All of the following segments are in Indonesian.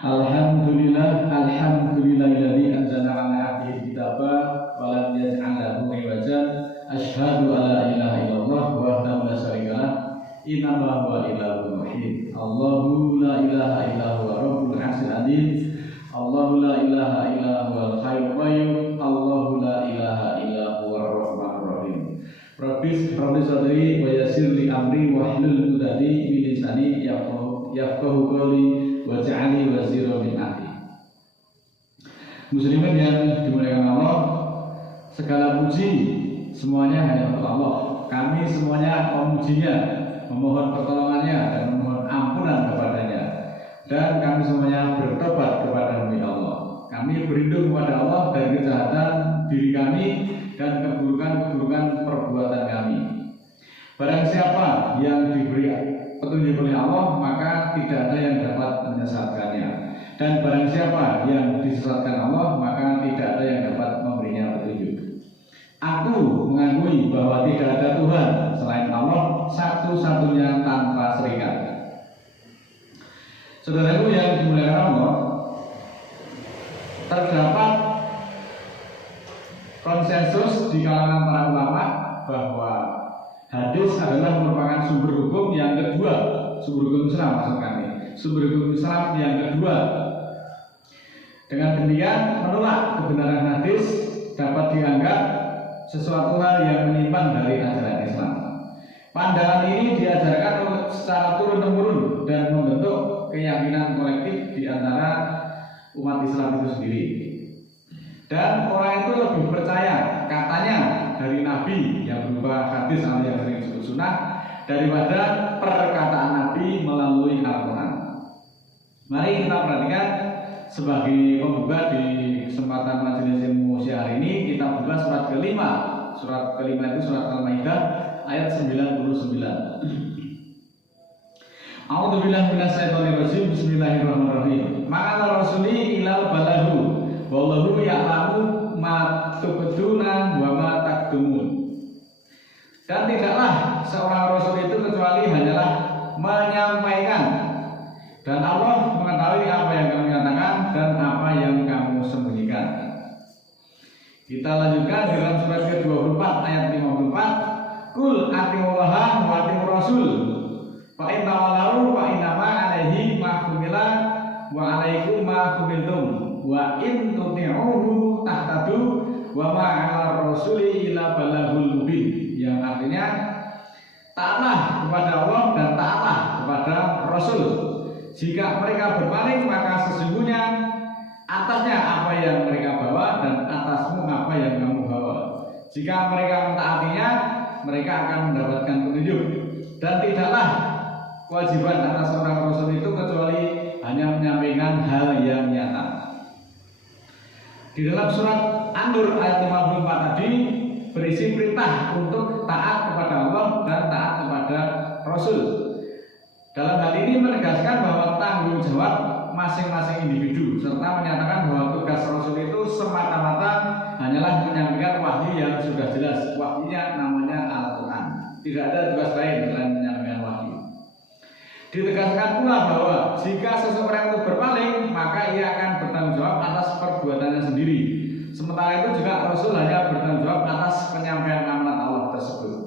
Alhamdulillahilladzi anzala 'ala 'abdihi kitaba wa lam yaj'al lahu 'iwajan. Asyhadu an la ilaha illallah wahdahu la syarikalah. Innama huwa ilahun wahid. Allahu la ilaha illa huwa rabbul 'arsyil 'azim. Allahu la ilaha illa huwal hayyul qayyum. Allahu la ilaha illa huwar rahmanur rahim. Rabbi sadri wa yassir li amri wahlul 'uqdatam min lisani yafqahu qawli waj'alni waziran min ahli. Muslimin yang dimuliakan Allah, segala puji semuanya hanya untuk Allah. Kami semuanya memujinya, memohon pertolongannya dan memohon ampunan kepadanya. Dan kami semuanya bertobat kepada Allah. Kami berlindung kepada Allah dari kejahatan diri kami dan keburukan-keburukan perbuatan kami. Barang siapa yang diberi petunjuk oleh Allah, maka tidak ada yang dapat menyesatkannya. Dan barang siapa yang disesatkan Allah, maka tidak ada yang dapat memberinya petunjuk. Aku mengakui bahwa tidak ada Tuhan selain Allah, satu-satunya tanpa serikat. Saudaraku yang dimuliakan Allah, terdapat konsensus di kalangan para ulama bahwa hadis adalah merupakan sumber hukum yang kedua, sumber hukum Islam maksud kami, sumber hukum Islam yang kedua. Dengan demikian menolak kebenaran hadis dapat dianggap sesuatu hal yang menyimpang dari ajaran Islam. Pandangan ini diajarkan secara turun-temurun dan membentuk keyakinan kolektif di antara umat Islam itu sendiri. Dan orang itu lebih percaya katanya dari Nabi yang berupa hadis atau yang sering disebut sunnah daripada perkataan Nabi melalui Al-Quran. Mari kita perhatikan sebagai pembuka di kesempatan majelis ilmu siang hari ini, kita buka surat kelima. Surat kelima itu surat Al-Maidah ayat 99. A'udzubillahi minasyaitonirrajim. Bismillahirrahmanirrahim. Ma'al rasuli ilal balahu wallahu ya'lamu ma tubduna wa ma taktumun. Dan tidaklah seorang rasul itu kecuali hanyalah menyampaikan, dan Allah mengetahui apa yang kamu nyatakan dan apa yang kamu sembunyikan. Kita lanjutkan dalam surat ke-24 ayat 54. Kul atiullaha wa atiur rasul. Fa in tawallaw fa innama 'alaihi ma humila wa 'alaikum ma humiltum wa in tuti'uhu tahtadu wa ma 'alar rasuli illa balaghul mubin. Yang artinya taatlah kepada Allah dan taatlah kepada Rasul. Jika mereka berpaling, maka sesungguhnya atasnya apa yang mereka bawa dan atasmu apa yang kamu bawa. Jika mereka mentaatinya, mereka akan mendapatkan petunjuk. Dan tidaklah kewajiban atas seorang rasul itu kecuali hanya menyampaikan hal yang nyata. Di dalam surat An-Nur ayat 54 tadi berisi perintah untuk taat kepada Allah dan taat kepada Rasul. Dalam hal ini menegaskan bahwa tanggung jawab masing-masing individu serta menyatakan bahwa tugas Rasul itu semata-mata hanyalah menyampaikan wahyu yang sudah jelas. Wahyunya namanya Al-Quran. Tidak ada tugas lain selain menyampaikan wahyu. Ditegaskan pula bahwa jika seseorang itu berpaling, maka ia akan bertanggung jawab atas perbuatannya sendiri. Sementara itu juga Rasul hanya bertanggung jawab atas penyampaian amanat Allah tersebut.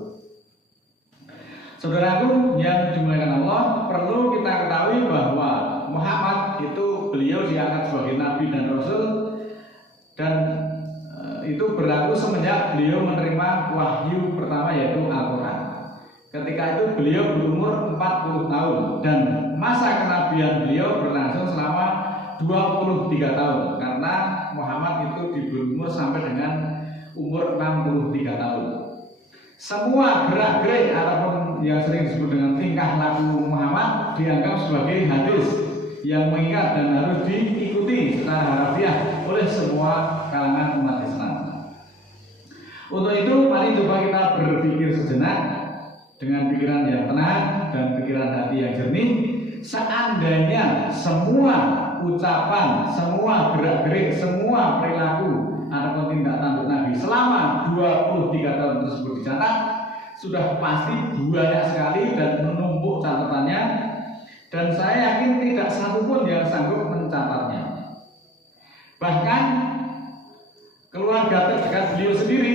Saudaraku yang dimuliakan Allah, perlu kita ketahui bahwa Muhammad itu beliau diangkat sebagai Nabi dan Rasul, dan itu berlaku semenjak beliau menerima wahyu pertama yaitu Al-Quran. Ketika itu beliau berumur 40 tahun dan masa kenabian beliau berlangsung selama 23 tahun karena Muhammad itu diberi umur sampai dengan umur 63 tahun. Semua gerak-gerik ataupun yang sering disebut dengan tingkah laku Muhammad dianggap sebagai hadis yang mengikat dan harus diikuti secara harfiah oleh semua kalangan umat Islam. Untuk itu mari coba kita berpikir sejenak dengan pikiran yang tenang dan pikiran hati yang jernih. Seandainya semua ucapan, semua gerak-gerik, semua perilaku ataupun tindak tanduk Nabi selama 23 tahun tersebut dicatat, sudah pasti banyak sekali dan menumpuk catatannya, dan saya yakin tidak satupun yang sanggup mencatatnya. Bahkan keluarga terdekat beliau sendiri,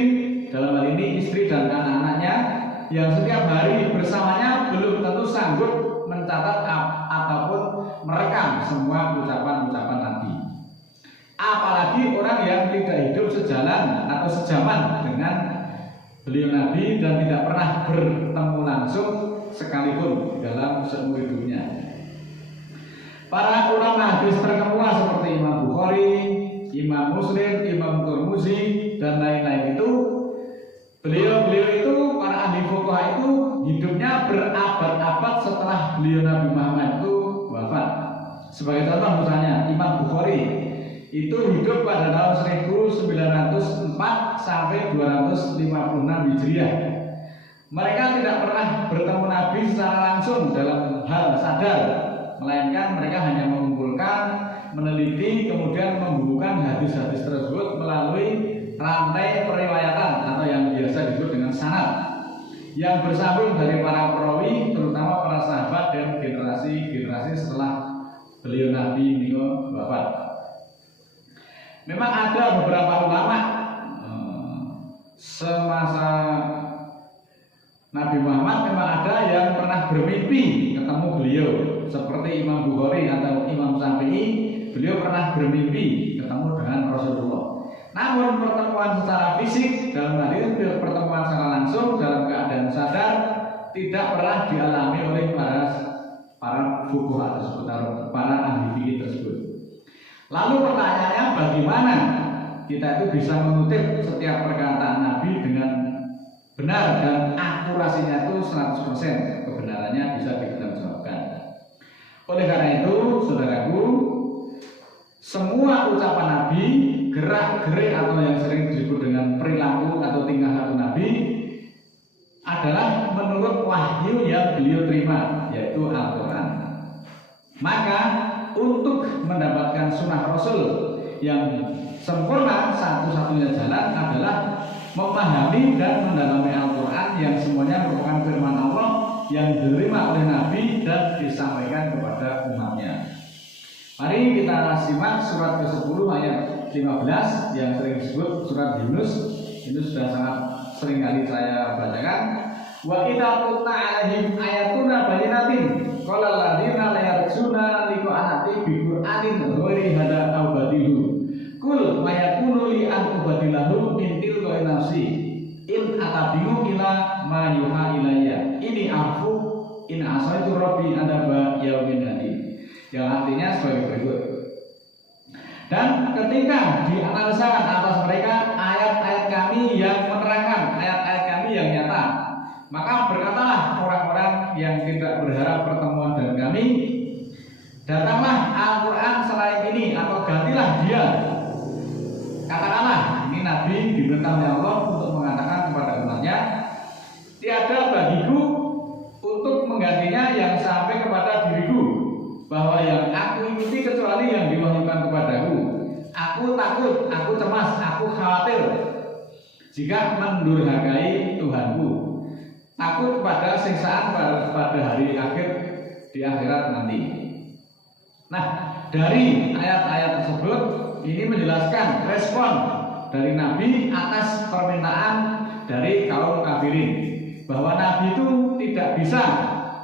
dalam hal ini istri dan anak-anaknya yang setiap hari bersamanya, belum tentu sanggup mencatat ataupun merekam semua ucapan-ucapan Nabi. Apalagi orang yang tidak hidup sejalan atau sejaman dengan beliau Nabi dan tidak pernah bertemu langsung sekalipun dalam seumur hidupnya. Para ulama hadis terkemuka seperti Imam Bukhari, Imam Muslim, Imam Tirmidzi dan lain-lain itu, beliau itu, para ahli fuqaha itu hidupnya berabad-abad setelah beliau Nabi Muhammad itu wafat. Sebagai contoh misalnya Imam Bukhari itu hidup pada tahun 1904 sampai 256 Hijriah. Mereka tidak pernah bertemu Nabi secara langsung dalam hal sadar, melainkan mereka hanya mengumpulkan, meneliti, kemudian membukukan hadis-hadis tersebut melalui rantai periwayatan atau yang biasa disebut dengan sanad yang bersambung dari para perawi, terutama para sahabat dan generasi-generasi setelah beliau Nabi beliau wafat. Memang ada beberapa ulama semasa Nabi Muhammad memang ada yang pernah bermimpi ketemu beliau, seperti Imam Bukhari atau Imam Syafi'i, beliau pernah bermimpi ketemu dengan Rasulullah. Namun pertemuan secara fisik dalam hal ini pertemuan secara langsung dalam keadaan sadar tidak pernah dialami oleh para fuqaha tersebut, para ahli fikih tersebut. Lalu pertanyaannya, bagaimana kita itu bisa mengutip setiap perkataan Nabi dengan benar dan akurasinya itu 100% kebenarannya bisa dipertanggungjawabkan. Oleh karena itu, saudaraku, semua ucapan Nabi, gerak-gerik atau yang sering disebut dengan perilaku atau tingkah laku Nabi adalah menurut wahyu yang beliau terima, yaitu Al-Quran. Maka untuk mendapatkan sunnah Rasul yang sempurna, satu-satunya jalan adalah memahami dan mendalami Al-Quran yang semuanya merupakan firman Allah yang diterima oleh Nabi dan disampaikan kepada umatnya. Mari kita simak surat ke-10 ayat 15 yang sering disebut surat Yunus. Ini sudah sangat sering kali saya bacakan. Wa idza qulna 'alaihim ayatuna bayyinatin qala alladziina la yarjuna liqa'ati bi Qur'anin ghairi hada aw badilu kul ma yakunu li an ubadilahu min tilqa'i nafsi in atabimu ila ma yuha ilayya ini afu in asaitu rabbi adaba yaumin hadim, yang artinya sebagai berikut. Dan ketika dianalisakan atas mereka ayat-ayat kami yang menerangkan, ayat-ayat kami yang nyata, maka berkatalah orang-orang yang tidak berharap pertemuan dengan kami, datanglah Al-Quran selain ini atau gantilah dia. Katakanlah, ini Nabi diminta oleh Allah untuk mengatakan kepada umatnya, tiada bagiku untuk menggantinya yang sampai kepada diriku, bahwa yang aku ikuti kecuali yang diwahyukan kepadaku. Aku takut, aku cemas, aku khawatir jika mendurhakai Tuhanku, takut pada siksaan pada hari akhir di akhirat nanti. Nah, dari ayat-ayat tersebut ini menjelaskan respon dari Nabi atas permintaan dari kaum kafirin, bahwa Nabi itu tidak bisa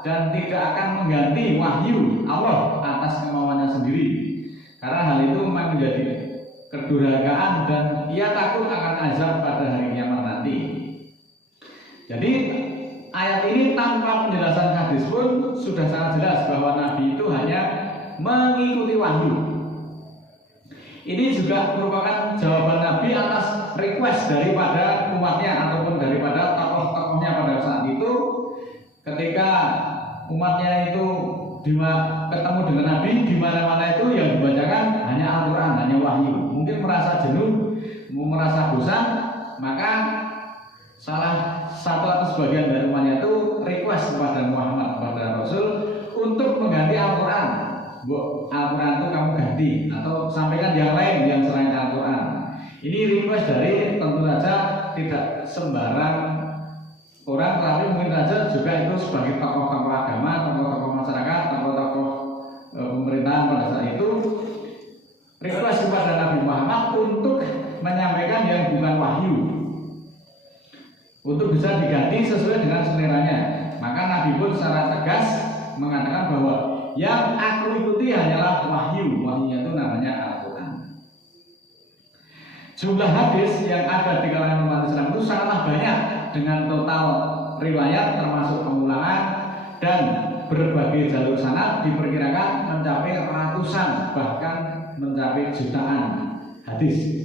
dan tidak akan mengganti wahyu Allah atas kemauannya sendiri, karena hal itu memang menjadi kedurhakaan dan ia takut akan azab pada hari kiamat nanti. Jadi ayat ini tanpa penjelasan hadis pun sudah sangat jelas bahwa Nabi itu hanya mengikuti wahyu. Ini juga merupakan jawaban Nabi atas request daripada umatnya ataupun daripada tokoh-tokohnya pada saat itu, ketika umatnya itu ketemu dengan Nabi, di mana-mana itu yang dibacakan hanya Al-Quran, hanya wahyu. Mungkin merasa jenuh, merasa bosan, maka salah satu atau sebagian dari umatnya itu request kepada Muhammad, kepada Rasul untuk mengganti Al-Quran. Al-Quran itu kamu ganti atau sampaikan yang lain yang selain Al-Quran. Ini request dari tentu saja tidak sembarang orang, tapi mungkin saja juga itu sebagai tokoh-tokoh agama, tokoh-tokoh masyarakat, tokoh-tokoh dengan seleranya. Maka Nabi pun secara tegas mengatakan bahwa yang aku ikuti hanyalah wahyu. Wahyunya itu namanya Al-Quran. Jumlah hadis yang ada di kalangan umat Islam itu sangatlah banyak, dengan total riwayat termasuk pengulangan dan berbagai jalur sanad diperkirakan mencapai ratusan, bahkan mencapai jutaan hadis.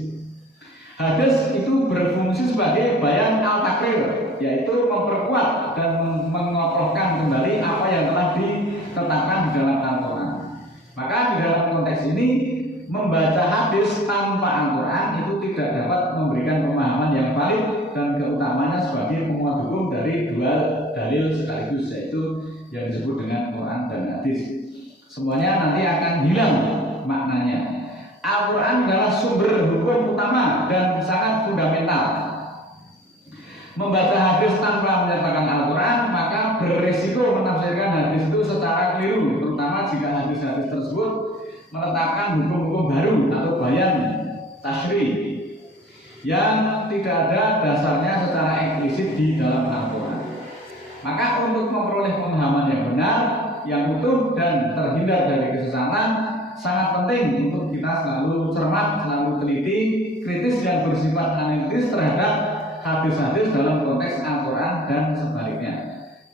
Hadis itu berfungsi sebagai bayan al-takrir, yaitu memperkuat dan mengokohkan kembali apa yang telah ditetapkan di dalam Al-Quran. Maka di dalam konteks ini, membaca hadis tanpa Al-Quran itu tidak dapat memberikan pemahaman yang valid dan keutamanya sebagai penguat hukum dari dua dalil sekaligus, yaitu yang disebut dengan Quran dan hadis. Semuanya nanti akan hilang maknanya. Al-Quran adalah sumber hukum utama dan sangat fundamental. Membaca hadis tanpa menyertakan Al-Quran maka berisiko menafsirkan hadis itu secara keliru, terutama jika hadis-hadis tersebut menetapkan hukum-hukum baru atau bayan tasyri yang tidak ada dasarnya secara eksplisit di dalam Al-Quran. Maka untuk memperoleh pemahaman yang benar, yang utuh dan terhindar dari kesesatan, sangat penting untuk kita selalu cermat, selalu teliti, kritis dan bersifat analitis terhadap hadis-hadis dalam konteks Al-Quran dan sebaliknya.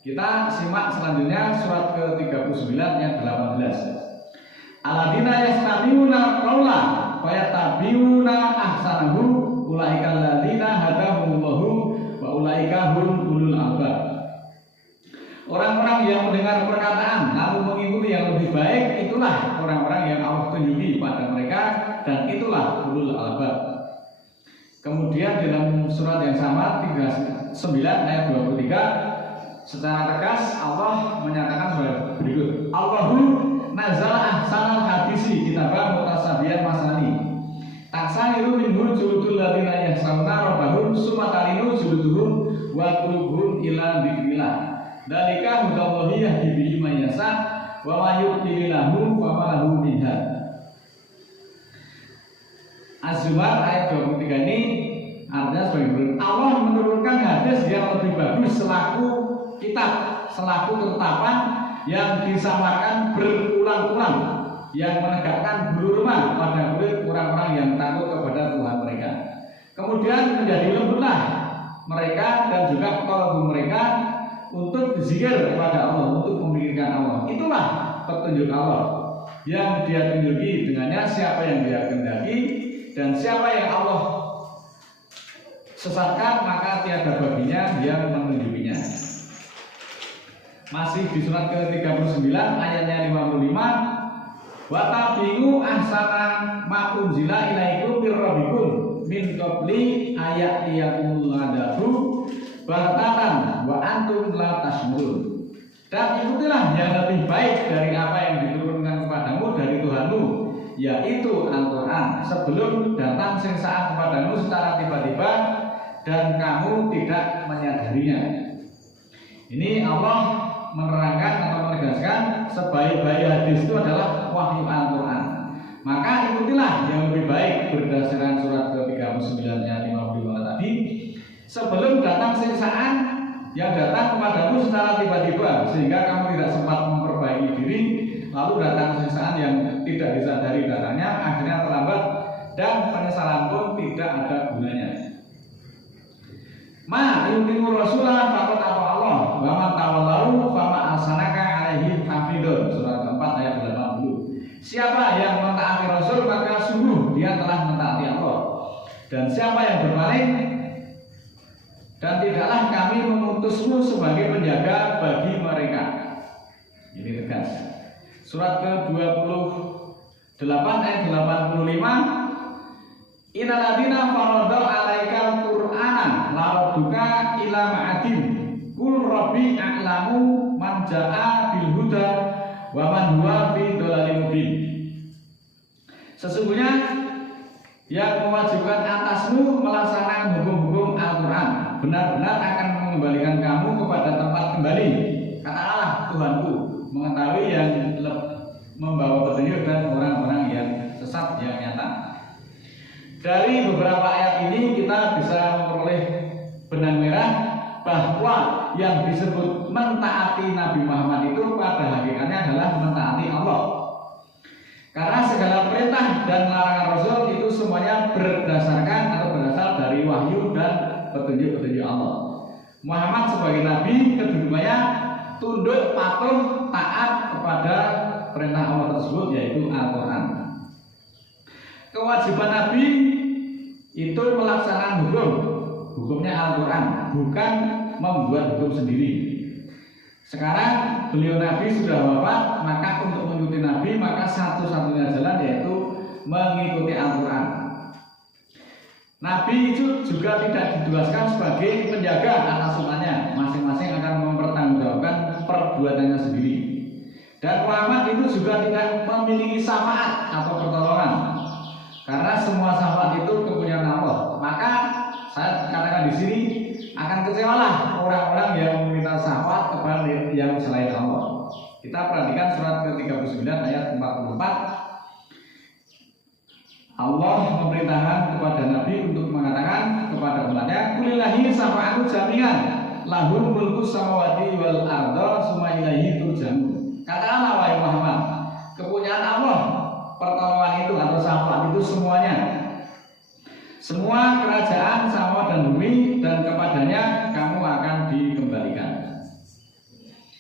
Kita simak selanjutnya surat ke-39 ayat 18. Alladzina yastami'una qaula wa yattabi'una ahsanahu ulaika alladzina hadahumullahu wa ulaika hum ulul albab. Orang-orang yang mendengar perkataan lalu mengikuti yang lebih baik, itulah orang-orang yang Allah tunjuki pada mereka, dan itulah ulul albab. Kemudian dalam surat yang sama 39 ayat 23 secara tegas Allah menyatakan sebagai berikut. Allahu nazala ahsanal hadisi kitabah mutasabiyan masani taksaniru minhu juludul ladina yahsauna rabbahum sumatalinu juluduhum wa qulubuhum ila dzikrillah. Dalika hudallahi yahdi bihi man yasha wa may yudlilillahu wa ma lahu min had. Az-Zumar ayat 23 ini artinya sebagai berikut. Allah menurunkan hadis yang lebih bagus selaku kitab, selaku ketetapan yang disamarkan berulang-ulang, yang menegakkan bulu rumah pada kulit orang-orang yang takut kepada Tuhan mereka. Kemudian menjadi lembutlah mereka dan juga qalbu mereka untuk berzikir kepada Allah, untuk memikirkan Allah. Itulah petunjuk Allah yang Dia tunjuki, dengannya siapa yang Dia kehendaki, dan siapa yang Allah sesatkan maka tiada baginya yang menunjukinya. Masih di surat ke-39 ayatnya 55. Wa tabi'u ahsana ma unzila ilaikum mir rabbikum min qabli ayatiyakumul adabu bahtatan wa antum la tasmurun. Dan ikutilah yang lebih baik dari apa yang diturunkan kepadamu dari Tuhanmu, yaitu Al-Quran, sebelum datang siksaan kepadamu secara tiba-tiba dan kamu tidak menyadarinya. Ini Allah menerangkan atau menegaskan sebaik-baik hadis itu adalah wahyu Al-Quran. Maka ikutilah yang lebih baik berdasarkan surat ke-39 ayat 55 tadi, sebelum datang siksaan yang datang kepadamu secara tiba-tiba sehingga kamu tidak sempat memperbaiki diri, lalu datang siksaan yang tidak disadari datangnya, akhirnya terlambat dan penyesalan pun tidak ada gunanya. Ma yutimu rasulah faqad apa Allah wa man tawallahu fama arsalnaka alaihim hafidun. Surat keempat ayat 80. Siapa yang mentaati Rasul maka sungguh dia telah mentaati Allah, dan siapa yang berpaling, dan tidaklah kami mengutusmu sebagai penjaga bagi mereka. Ini tegas. Surat ke-28 ayat 85. Inaladina faradha alaikal qur'ana laradduka ila ma'adin kul rabbi a'lamu man ja'a bil huda wa man huwa fi dhalalin mubin. Sesungguhnya yang mewajibkan atasmu melaksanakan hukum-hukum Al-Quran benar-benar akan mengembalikan kamu kepada tempat kembali, kata Allah Tuhanku, mengetahui yang membawa petunjuk dan orang-orang yang sesat yang nyata. Dari beberapa ayat ini kita bisa memperoleh benang merah bahwa yang disebut mentaati Nabi Muhammad itu pada hakikatnya adalah mentaati Allah. Karena segala perintah dan larangan Rasul itu semuanya berdasarkan atau berasal dari wahyu dan petunjuk-petunjuk Allah. Muhammad sebagai Nabi kedudukannya tunduk, patuh, taat kepada perintah Allah tersebut, yaitu Al-Quran. Kewajiban Nabi itu melaksanakan hukumnya Al-Quran, bukan membuat hukum sendiri. Sekarang beliau Nabi sudah wafat, maka untuk mengikuti Nabi maka satu-satunya jalan yaitu mengikuti Al-Quran. Nabi itu juga tidak ditugaskan sebagai penjaga atas umatnya, masing-masing akan mempertanggungjawabkan perbuatannya sendiri. Dan Muhammad itu juga tidak memiliki syafaat atau pertolongan, karena semua syafaat itu kepunyaan Allah. Maka saya katakan di sini akan kecewalah orang-orang yang meminta syafaat kepada yang selain Allah. Kita perhatikan surat ke-39 ayat 44. Allah memerintahkan kepada Nabi untuk mengatakan kepada umatnya, "Kulillahi syafa'atu jami'an, lahul mulku samawati wal arda, summa ilaihi turja'un." Katakanlah wahai Muhammad, kepunyaan Allah pertolongan itu atau syafaat itu semuanya. Semua kerajaan samawat dan bumi dan kepadanya kamu akan dikembalikan.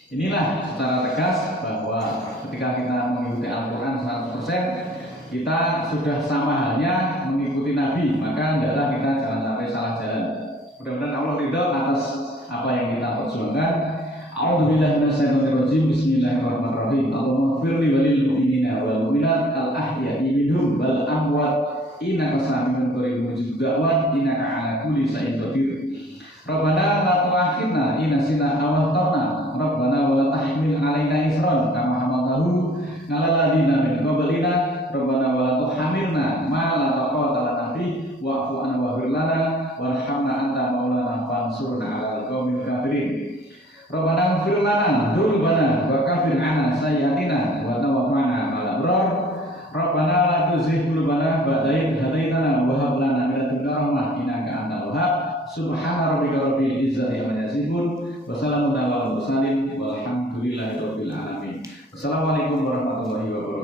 Inilah secara tegas bahwa ketika kita mengikuti Al-Quran 100%, kita sudah sama halnya mengikuti Nabi, maka hendaklah kita jangan sampai salah jalan. Mudah-mudahan Allah ridho atas apa yang kita perjuangkan. A'udzubillahi minasyaitonirrajim. Bismillahirrahmanirrahim. Allahumma firli walil mu'minina wal mu'minat al ahya'i minhum wal amwat innaka sami'un qaribun mujibud da'wat innaka 'ala kulli syai'in qadir. Rabbana la tu'akhidna in nasina aw akhtana. Rabbana wa la tahmil 'alaina isran kama hamaltahu 'alal ladzina min qablina. Rabbana wa la tuhamilna ma la taqata lana bih wa'fu 'anna waghfir lana warhamna anta maulana fansurna 'alal qaumil kafirin. Rabbana ighfir lana dzunubana wa kaffir 'anna sayyi'atina wa tawaffana ma'al abrar. Rabbana la tuzigh qulubana ba'da idh hadaitana wa hab lana min ladunka rahmah innaka antal wahhab. Subhana rabbika rabbil izzati amma yasifun wa salamun 'alal mursalin walhamdulillahi rabbil alamin. Assalamualaikum warahmatullahi wabarakatuh.